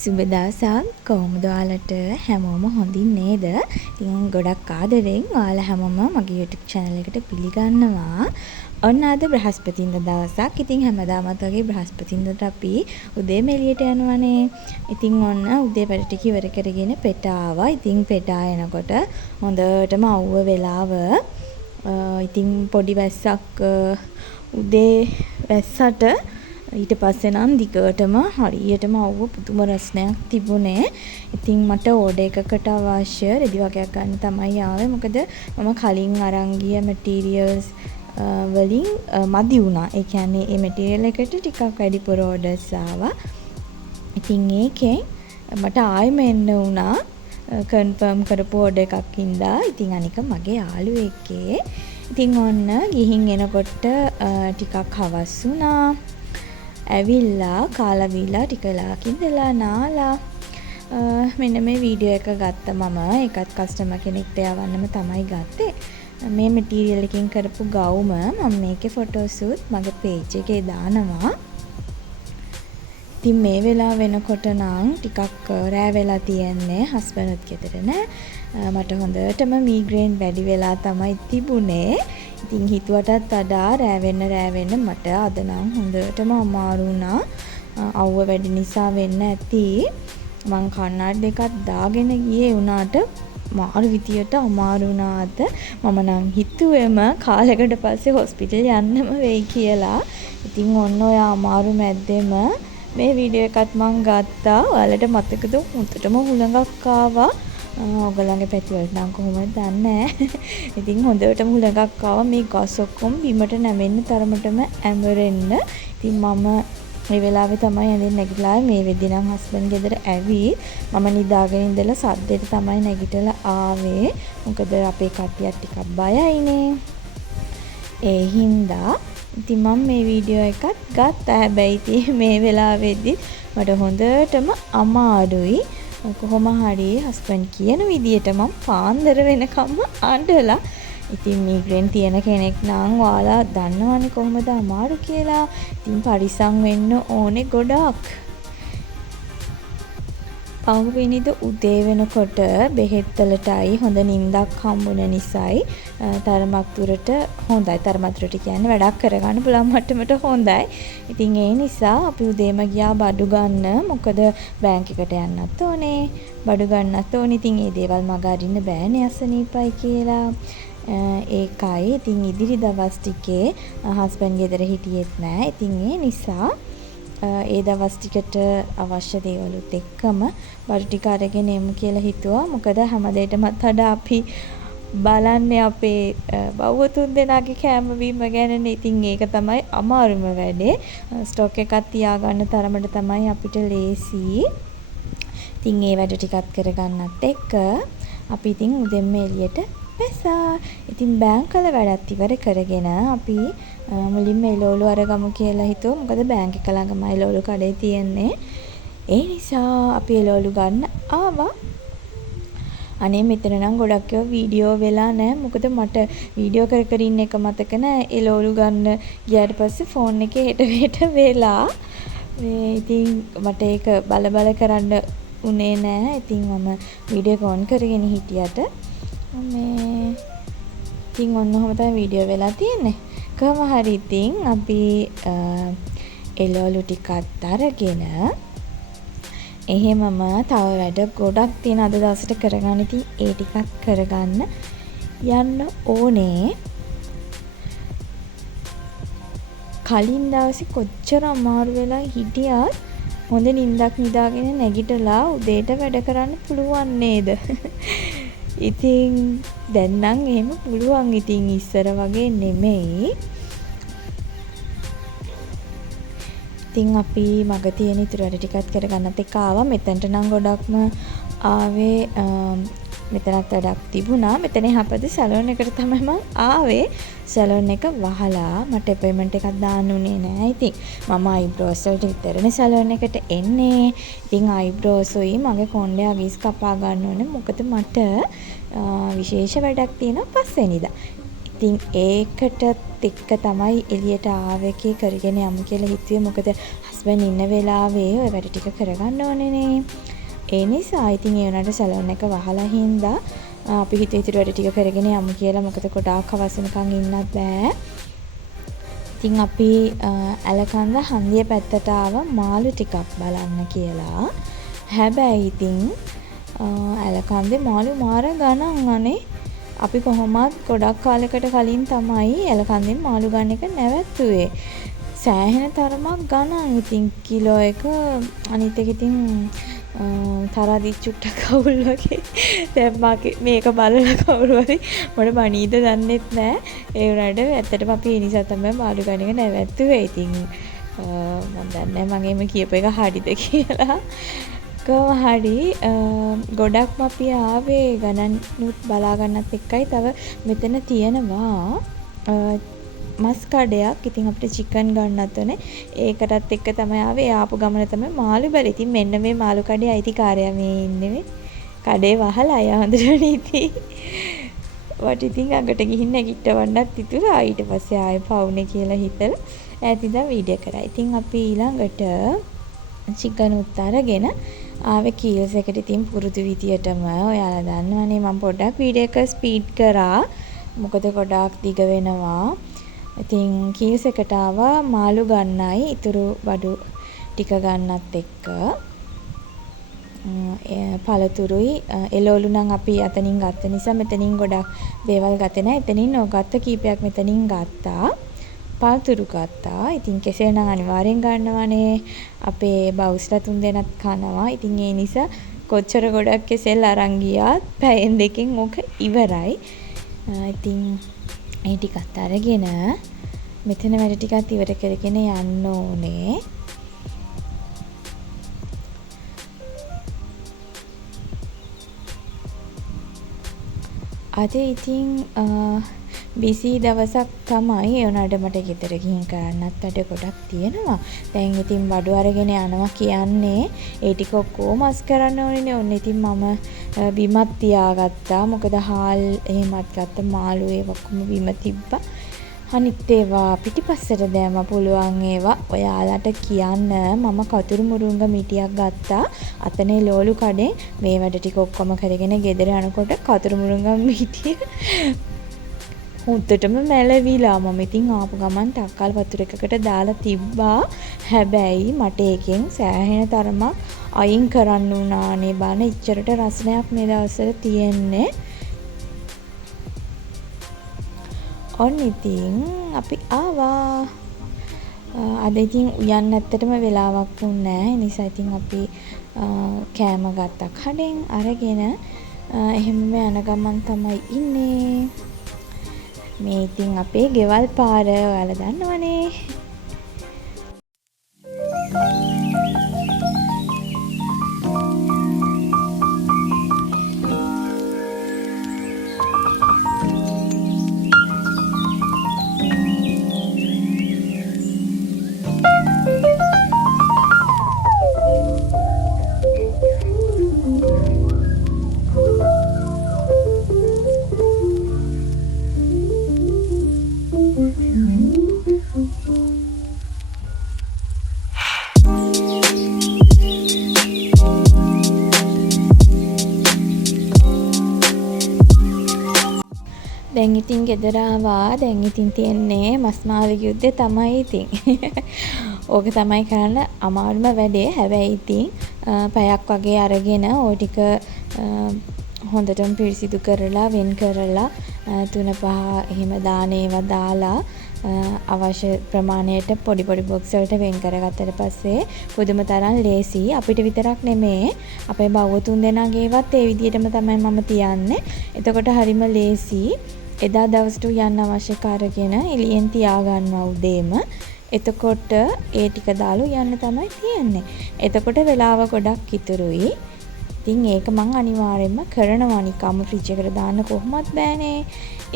සුබ දවසක් කොහොමද ඔයාලට හැමෝම හොඳින් නේද? ඉතින් ගොඩක් ආදරෙන් ඔයාලා හැමෝම මගේ YouTube channel එකට පිළිගන්නවා. ඔන්න අද බ්‍රහස්පතින්දා දවසක්. ඉතින් හැමදාමත් වගේ බ්‍රහස්පතින්දාට අපි උදේම එළියට යනවනේ. ඉතින් ඔන්න උදේ වැඩ ටික ඉවර කරගෙන පෙට ආවා. ඉතින් පෙට එනකොට හොඳටම අවුව වෙලාව. ඉතින් පොඩි වැස්සක් උදේ වැස්සට ඊට පස්සේ නම් දිගටම හරියටම අවුව පුදුම රස්නයක් තිබුණේ. ඉතින් මට ඕඩර් එකකට අවශ්‍ය රෙදි වගයක් ගන්න තමයි ආවේ. මොකද මම කලින් අරන් ගිය මැටීරියල්ස් වලින් මදි වුණා. ඒ කියන්නේ මේ මැටීරියල් එකට ටිකක් වැඩිපුර ඕඩර්ස් ආවා. ඉතින් ඒකෙන් මට ආයෙම එන්න වුණා කන්ෆර්ම් කරපු ඕඩර් එකක් ඉඳලා. ඉතින් අනික මගේ යාළුවෙක්ගේ. ඉතින් ඔන්න ගිහින් එනකොට ටිකක් හවස් වුණා. ඇවිල්ලා කාලා බීලා ටික වෙලාවකින් ඉඳලා නාලා මෙන්න මේ වීඩියෝ එක ගත්ත මම. ඒකත් කස්ටමර් කෙනෙක්ට යවන්නම තමයි ගත්තේ. මේ මැටීරියල් එකකින් කරපු ගවුම මම මේකේ ෆොටෝසුත් මගේ පේජ් එකේ දානවා. ඉතින් මේ වෙලාව වෙනකොට නම් ටිකක් රෑ වෙලා තියෙන්නේ. හස්බන්ඩ්ත් ගෙදර නෑ. මට හොඳටම මීග්‍රේන් වැඩි වෙලා තමයි තිබුණේ. ඉතින් හිතුවටත් වඩා රෑ වෙන්න මට අද නම් හොඳටම අමාරු වුණා. අවුව වැඩි නිසා වෙන්න ඇති. මං කන්නාඩි දෙකක් දාගෙන ගියේ උනාට මාරු විදියට අමාරු වුණා අද. මම නම් හිතුවේම කාලයකට පස්සේ හොස්පිටල් යන්නම වෙයි කියලා. ඉතින් ඔන්න ඔය අමාරු මැද්දෙම මේ වීඩියෝ එකත් මං ගත්තා. ඔයාලට මතකද හොඳටම හුළඟක් ආවා. ඔයගොල්ලන්ගේ පැතිවලට නම් කොහොමද දන්නේ නැහැ. ඉතින් හොඳටම හුළඟක් ආවා. මේ ගස් ඔක්කොම බිමට නැමෙන්න තරමටම ඇඹරෙන්න. ඉතින් මම මේ වෙලාවේ තමයි ඇඳෙන් නැගිටලා මේ වෙද්දි නම් හස්බන්ඩ් ගෙදර ඇවිත් මම නිදාගෙන ඉඳලා සද්දෙට තමයි නැගිටලා ආවේ. මොකද අපේ කට්ටියක් ටිකක් බයයිනේ. ඒ හින්දා ඉතින් මම මේ වීඩියෝ එකත් ගත්තා. හැබැයි ඉතින් මේ වෙලාවේදී මට හොඳටම අමාරුයි. කොහොම හරි හස්බන්ඩ් කියන විදියට මම පාන්දර වෙනකම්ම අඬලා. ඉතින් මීග්‍රේන් තියෙන කෙනෙක් නම් ඔයාලා දන්නවනේ කොහොමද අමාරු කියලා. ඉතින් පරිස්සම් වෙන්න ඕනේ ගොඩක්. පහුවෙනිද උදේ වෙනකොට බෙහෙත් වලටයි හොඳ නිින්දක් හම්බුන නිසායි තරමක් දුරට හොඳයි. තරමක් දුරට කියන්නේ වැඩක් කරගන්න පුළුවන් මට්ටමට හොඳයි. ඉතින් ඒ නිසා අපි උදේම ගියා බඩු ගන්න. මොකද බැංක් එකට යන්නත් ඕනේ. බඩු ගන්නත් ඕනේ. ඉතින් මේ දේවල් මග අරින්න බෑනේ අසනීපයි කියලා. ඒකයි. ඉතින් ඉදිරි දවස් ටිකේ හස්බන්ඩ් ගෙදර හිටියෙත් නෑ. ඉතින් ඒ නිසා ඒ දවස් ටිකට අවශ්‍ය දේවලුත් එක්කම බඩු ටික අරගෙන එමු කියලා හිතුවා. මොකද හැමදේටමත් වඩා අපි බලන්නේ අපේ බව්ව තුන් දෙනාගේ කෑම බීම ගැනනේ. ඉතින් ඒක තමයි අමාරුම වැඩේ. ස්ටොක් එකක් තියාගන්න තරමට තමයි අපිට ලේසි. ඉතින් ඒ වැඩ ටිකත් කරගන්නත් එක්ක අපි ඉතින් උදෙන්ම එළියට පැසා. ඉතින් බැංක් වල වැඩත් ඉවර කරගෙන අපි මුලින්ම එළවලු අරගමු කියලා හිතුවා. මොකද බැංක් එක ළඟම එළවලු කඩේ තියෙන්නේ. ඒ නිසා අපි එළවලු ගන්න ආවා. අනේ මෙතන නම් ගොඩක් ඒවා වීඩියෝ වෙලා නැහැ. මොකද මට වීඩියෝ කර ඉන්න එක මතක නැහැ. එළවලු ගන්න ගියාට පස්සේ ෆෝන් එකේ හෙට වෙලා. ඉතින් මට ඒක බල කරන්න උනේ නැහැ. ඉතින් මම වීඩියෝ එක ඔන් කරගෙන හිටියට ඉතින් ඔන්න ඔහොම තමයි වීඩියෝ වෙලා තියෙන්නේ. කොහොම හරි ඉතින් අපි එළවලු ටිකත් අරගෙන එහෙමම තව වැඩ ගොඩක් තියෙන අද දවසට කරගන්න. ඉතින් ඒ ටිකත් කරගන්න යන්න ඕනේ. කලින් දවසේ කොච්චර අමාරු වෙලා හිටියත් හොඳ නිින්දක් නිදාගෙන නැගිටලා උදේට වැඩ කරන්න පුළුවන් නේද? ඉතින් දැන් නම් එහෙම පුළුවන්. ඉතින් ඉස්සර වගේ නෙමෙයි. ඉතින් අපි මග තියෙන ඉතුරු වැඩ ටිකත් කරගන්නත් එක්ක ආවා. මෙතනට නම් ගොඩක්ම ආවේ මෙතනත් වැඩක් තිබුණා. මෙතන එහාපැත්තේ සැලොන් එකට තමයි මම ආවේ. සැලොන් එක වහලා මට අපොයින්ට්මන්ට් එකක් දාන්න උනේ නෑ. ඉතින් මම අයිබ්‍රෝස් වලට විතරනේ සැලොන් එකට එන්නේ. ඉතින් අයිබ්‍රෝස් උයි මගේ කොණ්ඩේ අගිස් කපා ගන්න ඕනේ. මොකද මට විශේෂ වැඩක් තියෙනවා පස්වෙනිදා. ඉතින් ඒකටත් එක්ක තමයි එළියට ආවකේ කරගෙන යමු කියලා හිතුවේ. මොකද හස්බන්ඩ් ඉන්න වෙලාවේ ඔය වැඩ ටික කරගන්න ඕනේනේ. ඒ නිසා ඉතින් ඒ වුණාට සැලොන් එක වහලා හින්දා අපි හිතුවේ ඉතින් වැඩ ටික කරගෙන යමු කියලා. මොකද ගොඩාක් හවස වෙනකන් ඉන්නත් බෑ. ඉතින් අපි ඇලකන්ද හන්දිය පැත්තට ආවා මාළු ටිකක් බලන්න කියලා. හැබැයි ඉතින් ඇලකන්දේ මාළු මාර ගණන් අනේ. අපි කොහොමත් ගොඩක් කාලයකට කලින් තමයි ඇලකන්දෙන් මාළු ගන්න එක නැවැත්තුවේ. සෑහෙන තරමක් ගණන්. ඉතින් කිලෝ එක අනිත් එක ඉතින් තරදි චුට්ටක් අවුල් වගේ. දැන් මේක බලලා කවුරු හරි මොන බණීද දන්නෙත් නෑ. ඒ වුණාට ඇත්තටම අපි ඒ නිසා තමයි මාළු ගන්න එක නැවැත්තුවේ. ඉතින් මම දන්නේ නෑ මම එහෙම කියපු එක හරිද කියලා. කොහොම හරි ගොඩක්ම අපි ආවේ ගණනුත් බලා ගන්නත් එක්කයි. තව මෙතන තියෙනවා මස් කඩයක්. ඉතින් අපිට චිකන් ගන්නත් ඕනේ. ඒකටත් එක්ක තමයි ආවේ. ආපු ගමන තමයි මාළු බැල. ඉතින් මෙන්න මේ මාළු කඩේ අයිතිකාරයා මේ ඉන්නේ. කඩේ වහලා අය හඳුනන ඉතින්. වට ඉතින් අඟට ගිහින් නැගිටවන්නත් ඉතුරුයි. ඊට පස්සේ ආයෙ පවුනේ කියලා හිතලා ඈතින්දා වීඩියෝ කරා. ඉතින් අපි ඊළඟට චිකන් උත් අරගෙන ආවේ කීල්ස් එකට. ඉතින් පුරුදු විදියටම ඔයාලා දන්නවනේ මම පොඩ්ඩක් වීඩියෝ එක ස්පීඩ් කරා. මොකද ගොඩාක් දිග වෙනවා. ඉතින් කීල්ස් එකට ආවා මාළු ගන්නයි ඉතුරු බඩු ටික ගන්නත් එක්ක. පළතුරුයි එළවලු නම් අපි අතනින් ගත්ත නිසා මෙතනින් ගොඩක් දේවල් ගත්තේ නැහැ. එතනින් නොගත්ත කීපයක් මෙතනින් ගත්තා. පළතුරු ගත්තා. ඉතින් කෙසේ නම් අනිවාර්යෙන් ගන්නවනේ. අපේ බවුස්ලා 3 දෙනෙක් කනවා. ඉතින් ඒ නිසා කොච්චර ගොඩක් කෙසෙල් අරන් ගියාත් පැයෙන් දෙකෙන් ඕක ඉවරයි. ඉතින් ඒ ටිකත් අරගෙන මෙතන වැඩ ටිකත් ඉවර කරගෙන යන්න ඕනේ. අද ඉතින් බිසි දවසක් තමයි. ඒ වුණාට මට ගෙදර ගිහින් කරන්නත් වැඩ ගොඩක් තියෙනවා. දැන් ඉතින් බඩු අරගෙන යනවා කියන්නේ ඒ ටික ඔක්කොම අස් කරන්න ඕනේ. ඔන්න ඉතින් මම බිමත් තියාගත්තා. මොකද හාල් එහෙමත් ගත්ත මාළු ඒ ඔක්කොම බිම තිබ්බා. අනිත් ඒවා පිටිපස්සට දැම්ම පුළුවන් ඒවා ඔයාලට කියන්න. මම කතුරු මුරුංග මිටියක් ගත්තා. අතනේ ලෝලු කඩේ මේ වැඩ ටික ඔක්කොම කරගෙන ගෙදර යනකොට කතුරු මුරුංග මිටිය හොද්දටම මැලවිලා. මම ඉතින් ආපු ගමන් තක්කල් වතුර එකකට දාලා තිබ්බා. හැබැයි මට එකෙන් සෑහෙන තරමක් අයින් කරන්න උනානේ. බලන්න ඉච්චරට රසණයක් මේ දවස්වල තියෙන්නේ. ඔන්න ඉතින් අපි ආවා. අද ඉතින් උයන්න ඇත්තටම වෙලාවක් වුණ නැහැ. ඒ නිසා ඉතින් අපි කෑම ගත්තා කඩෙන් අරගෙන. එහෙමම යන ගමන් තමයි ඉන්නේ. මේ ඉතින් අපේ ගෙවල් පාර ඔයාලා දන්නවනේ. දැන් ඉතින් ගෙදර ආවා. දැන් ඉතින් තියන්නේ මස් මාළු යුද්ධේ තමයි ඉතින්. ඕක තමයි කරන්න අමාරුම වැඩේ. හැබැයි ඉතින් පැයක් වගේ අරගෙන ওই ටික හොඳටම පිරිසිදු කරලා වෙන් කරලා 3-5 එහෙම දාන ඒවා දාලා අවශ්‍ය ප්‍රමාණයට පොඩි පොඩි බොක්ස් වලට වෙන් කරගත්තට පස්සේ පුදුම තරම් ලේසි. අපිට විතරක් නෙමේ අපේ බව්ව 3 දෙනාගේවත් ඒ විදිහටම තමයි මම තියන්නේ. එතකොට හරිම ලේසි. එදා දවසට යන්න අවශ්‍ය කාරගෙන එළියෙන් තියාගන්නවා උදේම. එතකොට ඒ ටික දාලා යන්න තමයි තියෙන්නේ. එතකොට වෙලාව ගොඩක් ඉතුරුයි. ඉතින් ඒක මං අනිවාර්යෙන්ම කරනවා. නිකම්ම ෆ්‍රිජ් එකට දාන්න කොහොමත් බෑනේ.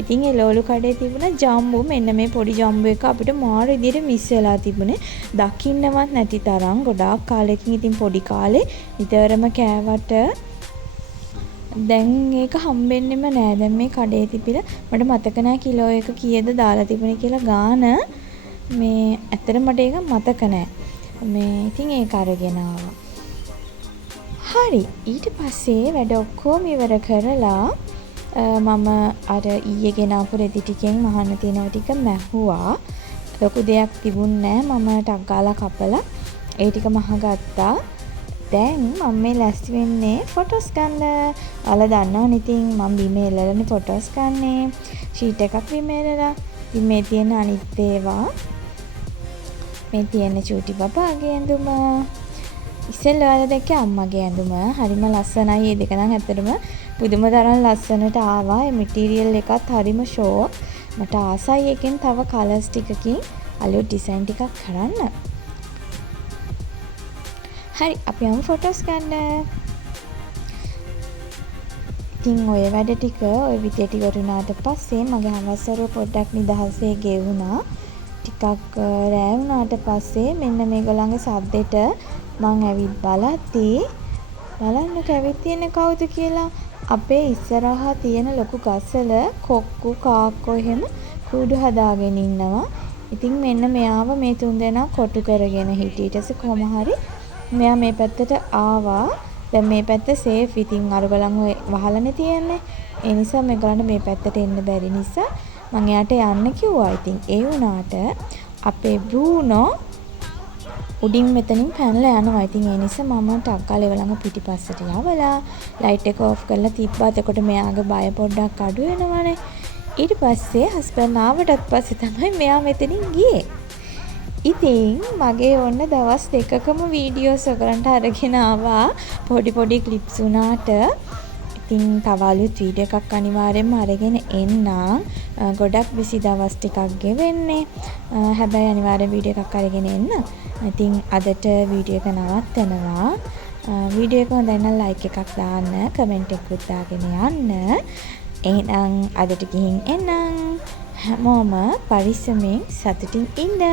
ඉතින් ඒ ලෝලු කඩේ තිබුණ ජම්බෝ මෙන්න මේ පොඩි ජම්බෝ එක අපිට මාර විදිහට මිස් වෙලා තිබුණේ. දකින්නවත් නැති තරම් ගොඩාක් කාලෙකින් ඉතින් පොඩි කාලේ නිතරම කෑවට දැන් ඒක හම්බෙන්නෙම නෑ. දැන් මේ කඩේ තිබිලා මට මතක නෑ කිලෝ එක කීයද දාලා තිබුණේ කියලා ගාන. මේ ඇත්තට මට ඒක මතක නෑ. මේ ඉතින් ඒක අරගෙන ආවා. හරි. ඊට පස්සේ වැඩ ඔක්කොම ඉවර කරලා මම අර ඊයේ ගෙනාපු රෙදි ටිකෙන් මහන්න තියෙනව ටික මැහුවා. ලොකු දෙයක් තිබුණේ නෑ. මම ටක් ගාලා කපලා ඒ ටික මහගත්තා. දැන් මම මේ ලැස්ති වෙන්නේ ෆොටෝස් ගන්න. ඔයාලා දන්නවනේ ඉතින් මම බිම එල්ලලානේ ෆොටෝස් ගන්නේ. ෂීට් එකක් බිම එල්ලලා. ඉතින් මේ තියෙන අනිත් ඒවා. මේ තියෙන චූටි බබාගේ ඇඳුම. ඉස්සෙල්ලා ඔයාලා දැක්කේ අම්මගේ ඇඳුම. හරිම ලස්සනයි. මේ දෙක නම් ඇත්තටම පුදුම තරම් ලස්සනට ආවා. මේ මැටීරියල් එකත් හරිම ෂෝක්. මට ආසයි එකෙන් තව කලර්ස් ටිකකින් අලුත් ඩිසයින් ටිකක් කරන්න. හරි අපි යමු ෆොටෝස් ගන්න. ඉතින් ඔය වැඩ ටික ඔය විදියට ඉවරුණාට පස්සේ මගේ හවස්වරුව පොඩ්ඩක් නිදහසේ ගෙවුණා. ටිකක් රෑ වුණාට පස්සේ මෙන්න මේගොල්ලන්ගේ සද්දෙට මං ඇවිත් බලද්දී බලන්න කැවිත් තියෙන කවුද කියලා අපේ ඉස්සරහා තියෙන ලොකු ගස්වල කොක්කු කාක්කෝ එහෙම කූඩු හදාගෙන ඉන්නවා. ඉතින් මෙන්න මෙයාව මේ තුන්දෙනා කොටු කරගෙන හිටියේ. ඊට පස්සේ කොහොම හරි මෙයා මේ පැත්තට ආවා. දැන් මේ පැත්ත සේෆ්. ඉතින් අර බලන් ඔය වහලනේ තියන්නේ. ඒ නිසා මේගොල්ලන්ට මේ පැත්තට එන්න බැරි නිසා මං එයාට යන්න කිව්වා. ඉතින් ඒ වුණාට අපේ බ්‍රූනෝ උඩින් මෙතනින් පැනලා යනවා. ඉතින් ඒ නිසා මම ටක් ගාලා ඒවලඟ පිටිපස්සට යවලා ලයිට් එක ඔෆ් කරලා තිබ්බා. එතකොට මෙයාගේ බය පොඩ්ඩක් අඩු වෙනවනේ. ඊට පස්සේ හස්බන්ඩ් ආවටත් පස්සේ තමයි මෙයා මෙතනින් ගියේ. ඉතින් මගේ ඔන්න දවස් දෙකකම වීඩියෝස් ඔයගලන්ට අරගෙන ආවා. පොඩි ක්ලිප්ස් උනාට. ඉතින් තව අලුත් වීඩියෝ එකක් අනිවාර්යෙන්ම අරගෙන එන්නම්. ගොඩක් බිසි දවස් ටිකක් ගෙවෙන්නේ. හැබැයි අනිවාර්යෙන් වීඩියෝ එකක් අරගෙන එන්න. ඉතින් අදට වීඩියෝ එක නවත්තනවා. වීඩියෝ එක හොඳයි නම් ලයික් එකක් දාන්න, කමෙන්ට් එකකුත් දාගෙන යන්න. එහෙනම් අදට ගිහින් එන්නම්. හැමෝම පරිස්සමෙන් සතුටින් ඉන්න.